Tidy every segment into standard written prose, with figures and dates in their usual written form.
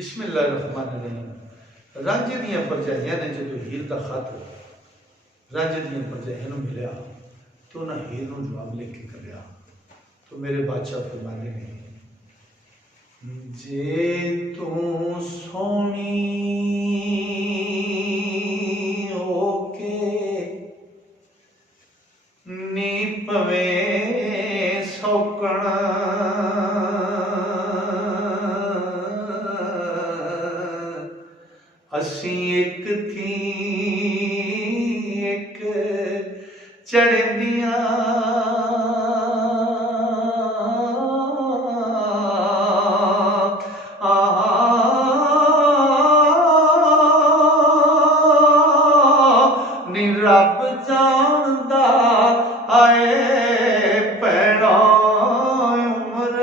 बिस्मिल्लाहिर्रहमानिर्रहीम। रांझे दियां भरजाइयां ने जो हीर का खत रांझे दियां भरजाइयां नूं मिलिया तो उन्हें हीर नूं जवाब लिख के करिया। तो मेरे बादशाह फरमाते हैं, जे तू सोनी होके नी पवे सौकना असी एक थी एक चढ़दिया नी रब जानदा आए पैड़ा उम्र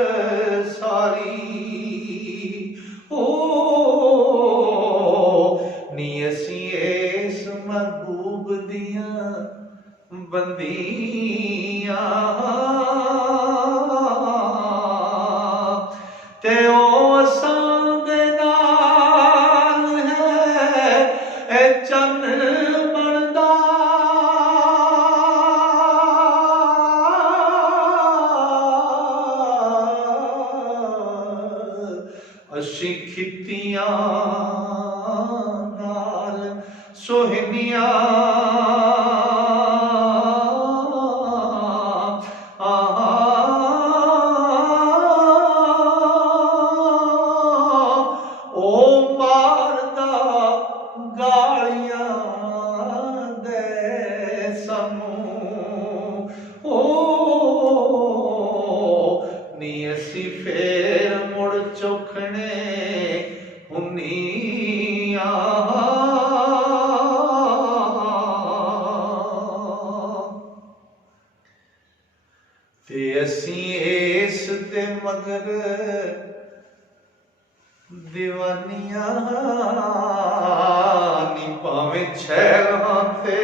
सारी ओ नी असी इस महबूब दिया बंदियां ते ओ असां दे नाल है ए चन बनदा असी खितियां नाल सोहनियां गालियां दे सानू ओ नी असी फेर मुड़ चौखने हुन्नियां ते असी इस ते मगर दीवानियां नी पावे छैलां ते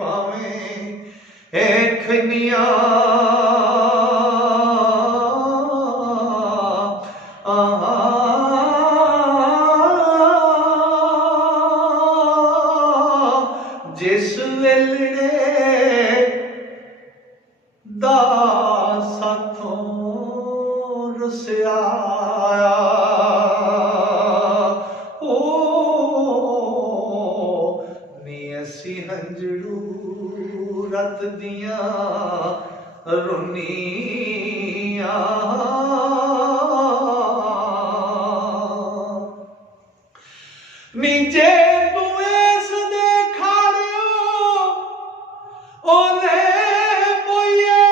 पावे खनियां जिस वेलड़े दा साथों रुसिया हंजड़ू रत दिया रुनिया नीचे तू इस देखा ओले बोइए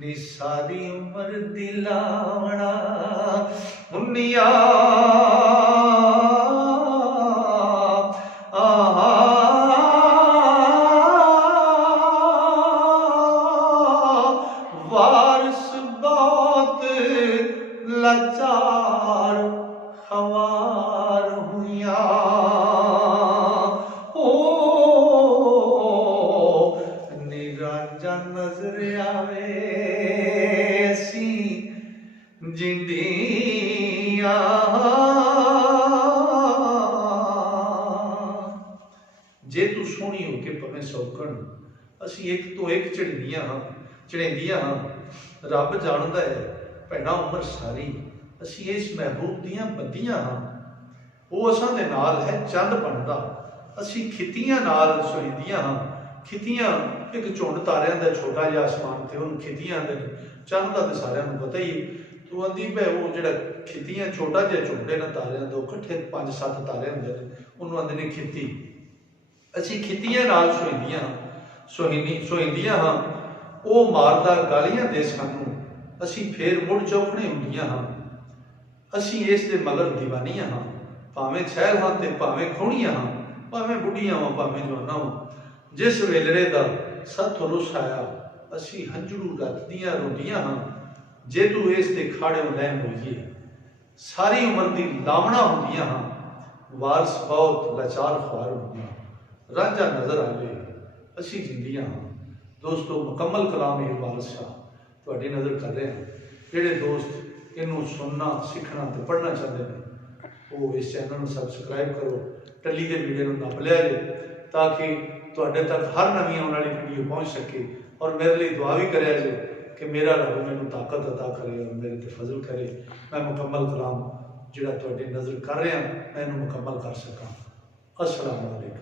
नी सारी उम्र दिलावना मुन्निया वारिस बहुत लाचार खवार हुइया ओ निरांजा नजर आवे सी जिंदिया जे तू सोहनी होके पवे सौकण असी एक तो एक चढ़ेंदियां हाँ रब जानदा है भैड़ा उम्र सारी असी इस महबूब दियां बंदियां हाँ वो असां दे नाल है चंद बनदा असी खितियां नाल सोहिंदियां हाँ खितियां एक झुंड तारियां दा छोटा जिहा आसमान ते उन्हें खितियां दे चंद दा ते सारियां नूं पता ही तू आंदी भै वो जिहड़ा खितियां छोटा जिहा झुंड है ना तारियां दा इकट्ठे 5-7 तारे हुंदे ने उन्होंने आंदे ने खिती असी खितियां नाल सोहिंदियां हाँ वो मारदा गालियां दे सानू असी फेर मुड़ चौखने हुंदियां हाँ असी इस दे मगर दीवानियां हाँ भावें छैल हाँ ते भावें खोहणियां हाँ भावें बुढ़ियां हाँ भावें जवानां हाँ जिस वेलड़े दा सत रुस आया असी हंजड़ू रत दियां रोंदियां हाँ जे तू इस दे खाड़े लैन होइए सारी उम्र दी लावना होंदियां हाँ वारस बहुत लाचार ख्वार होंदियां रांझा नजर आवे ਅਸੀਂ ਜਿੰਦੀਆਂ ਹਾਂ। ਦੋਸਤੋ, ਮੁਕੰਮਲ ਕਲਾਮ ਇਕਬਾਲ ਸ਼ਾਹ ਤੁਹਾਡੀ ਨਜ਼ਰ ਕਰ ਰਹੇ ਹਾਂ। ਜਿਹੜੇ ਦੋਸਤ ਇਹਨੂੰ ਸੁਣਨਾ, ਸਿੱਖਣਾ ਤੇ ਪੜ੍ਹਨਾ ਚਾਹੁੰਦੇ ਨੇ ਉਹ ਇਸ ਚੈਨਲ ਨੂੰ ਸਬਸਕ੍ਰਾਈਬ ਕਰੋ, ਟੱਲੀ ਦੇ ਵੀਡੀਓ ਨੂੰ ਨੱਪ ਲਿਆ ਜੇ ਤਾਂ ਕਿ ਤੁਹਾਡੇ ਤੱਕ ਹਰ ਨਵੀਂ ਆਉਣ ਵਾਲੀ ਵੀਡੀਓ ਪਹੁੰਚ ਸਕੇ। ਔਰ ਮੇਰੇ ਲਈ ਦੁਆ ਵੀ ਕਰਿਆ ਜੇ ਕਿ ਮੇਰਾ ਰੱਬ ਮੈਨੂੰ ਤਾਕਤ ਅਤਾ ਕਰੇ ਔਰ ਮੇਰੇ ਤੇ ਫਜ਼ਲ ਕਰੇ, ਮੈਂ ਮੁਕੰਮਲ ਕਲਾਮ ਜਿਹੜਾ ਤੁਹਾਡੀ ਨਜ਼ਰ ਕਰ ਰਿਹਾ ਮੈਂ ਇਹਨੂੰ ਮੁਕੰਮਲ ਕਰ ਸਕਾਂ। अस्सलाम वालेकुम।